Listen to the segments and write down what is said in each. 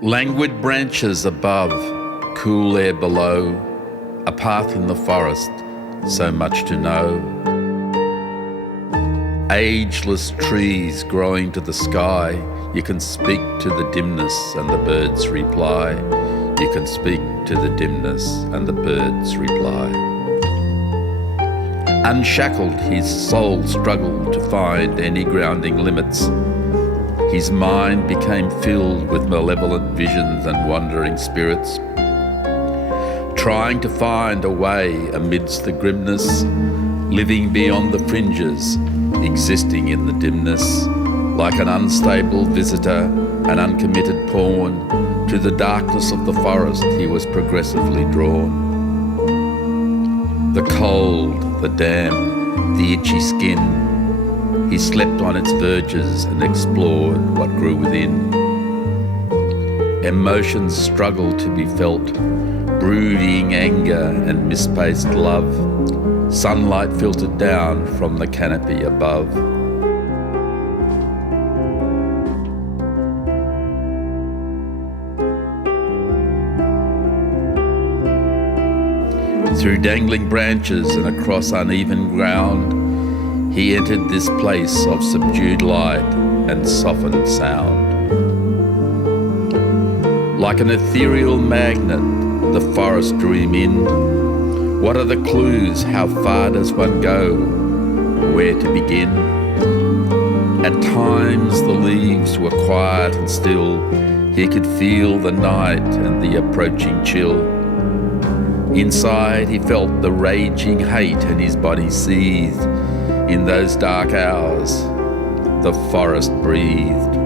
Languid branches above, cool air below, a path in the forest, so much to know. Ageless trees growing to the sky, you can speak to the dimness and the birds reply. You can speak to the dimness and the birds reply. Unshackled, his soul struggled to find any grounding limits. His mind became filled with malevolent visions and wandering spirits, trying to find a way amidst the grimness, living beyond the fringes, existing in the dimness, like an unstable visitor, an uncommitted pawn. To the darkness of the forest he was progressively drawn. The cold, the damp, the itchy skin, he slept on its verges and explored what grew within. Emotions struggled to be felt, brooding anger and misplaced love. Sunlight filtered down from the canopy above. Through dangling branches and across uneven ground, he entered this place of subdued light and softened sound. Like an ethereal magnet, the forest drew him in. What are the clues? How far does one go? Where to begin? At times the leaves were quiet and still. He could feel the night and the approaching chill. Inside he felt the raging hate and his body seethed. In those dark hours, the forest breathed.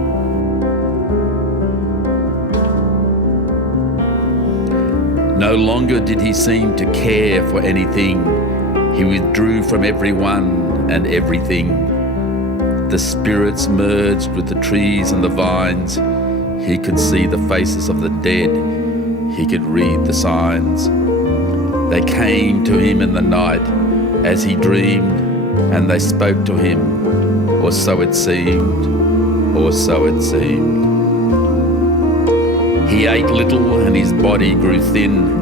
No longer did he seem to care for anything. He withdrew from everyone and everything. The spirits merged with the trees and the vines. He could see the faces of the dead. He could read the signs. They came to him in the night as he dreamed, and they spoke to him, or so it seemed, or so it seemed. He ate little and his body grew thin.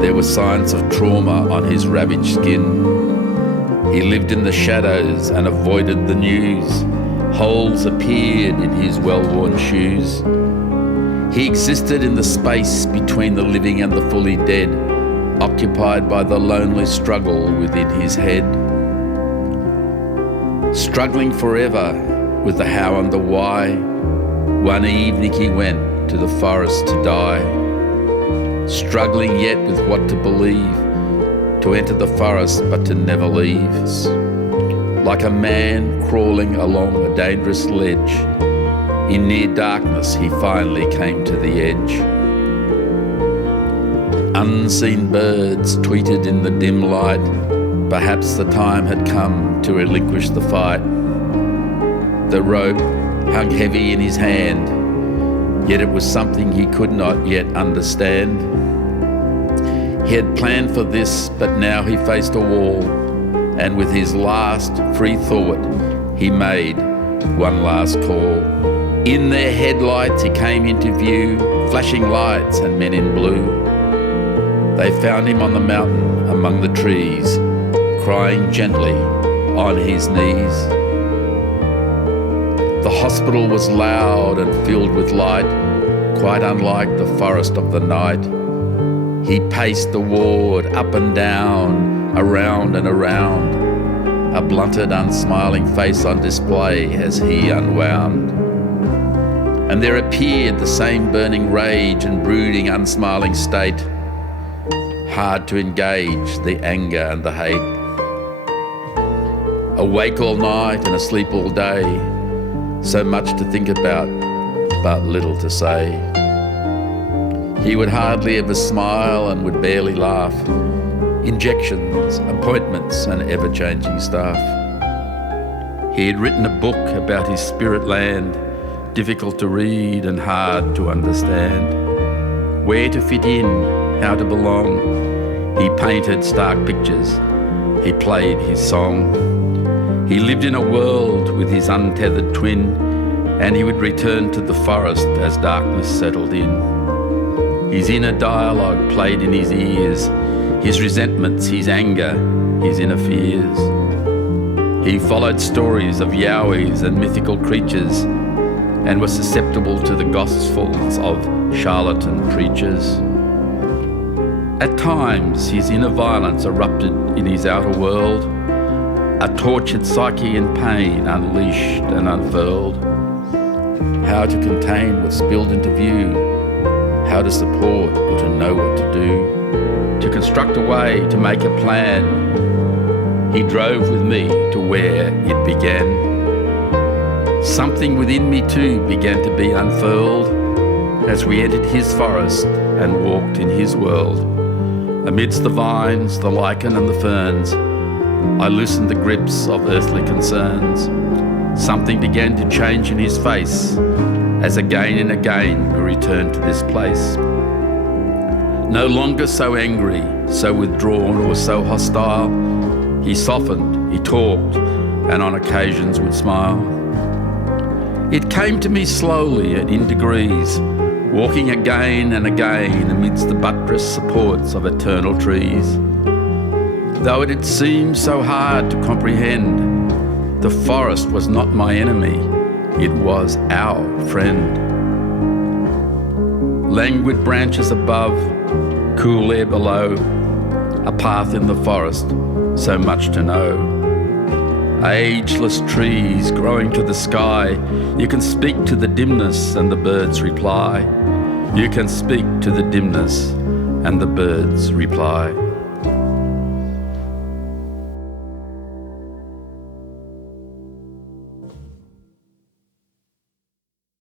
There were signs of trauma on his ravaged skin. He lived in the shadows and avoided the news. Holes appeared in his well-worn shoes. He existed in the space between the living and the fully dead, occupied by the lonely struggle within his head. Struggling forever with the how and the why, one evening he went to the forest to die. Struggling yet with what to believe, to enter the forest but to never leave. Like a man crawling along a dangerous ledge, in near darkness he finally came to the edge. Unseen birds tweeted in the dim light. Perhaps the time had come to relinquish the fight. The rope hung heavy in his hand, yet it was something he could not yet understand. He had planned for this, but now he faced a wall, and with his last free thought, he made one last call. In their headlights he came into view, flashing lights and men in blue. They found him on the mountain among the trees, crying gently on his knees. The hospital was loud and filled with light, quite unlike the forest of the night. He paced the ward up and down, around and around, a blunted, unsmiling face on display as he unwound. And there appeared the same burning rage and brooding, unsmiling state, hard to engage the anger and the hate. Awake all night and asleep all day, so much to think about, but little to say. He would hardly ever smile and would barely laugh. Injections, appointments, and ever-changing staff. He had written a book about his spirit land, difficult to read and hard to understand. where to fit in, how to belong. He painted stark pictures, he played his song. He lived in a world with his untethered twin, and he would return to the forest as darkness settled in. His inner dialogue played in his ears, his resentments, his anger, his inner fears. He followed stories of yowies and mythical creatures and was susceptible to the gospels of charlatan preachers. At times, his inner violence erupted in his outer world, a tortured psyche in pain unleashed and unfurled. How to contain what spilled into view, how to support or to know what to do, to construct a way, to make a plan. He drove with me to where it began. Something within me too began to be unfurled as we entered his forest and walked in his world. Amidst the vines, the lichen and the ferns, I loosened the grips of earthly concerns. Something began to change in his face as again and again we returned to this place. No longer so angry, so withdrawn or so hostile, he softened, he talked, and on occasions would smile. It came to me slowly and in degrees, walking again and again amidst the buttress supports of eternal trees. Though it had seemed so hard to comprehend, the forest was not my enemy, it was our friend. Languid branches above, cool air below, a path in the forest, so much to know. Ageless trees growing to the sky, you can speak to the dimness and the birds reply. You can speak to the dimness and the birds reply.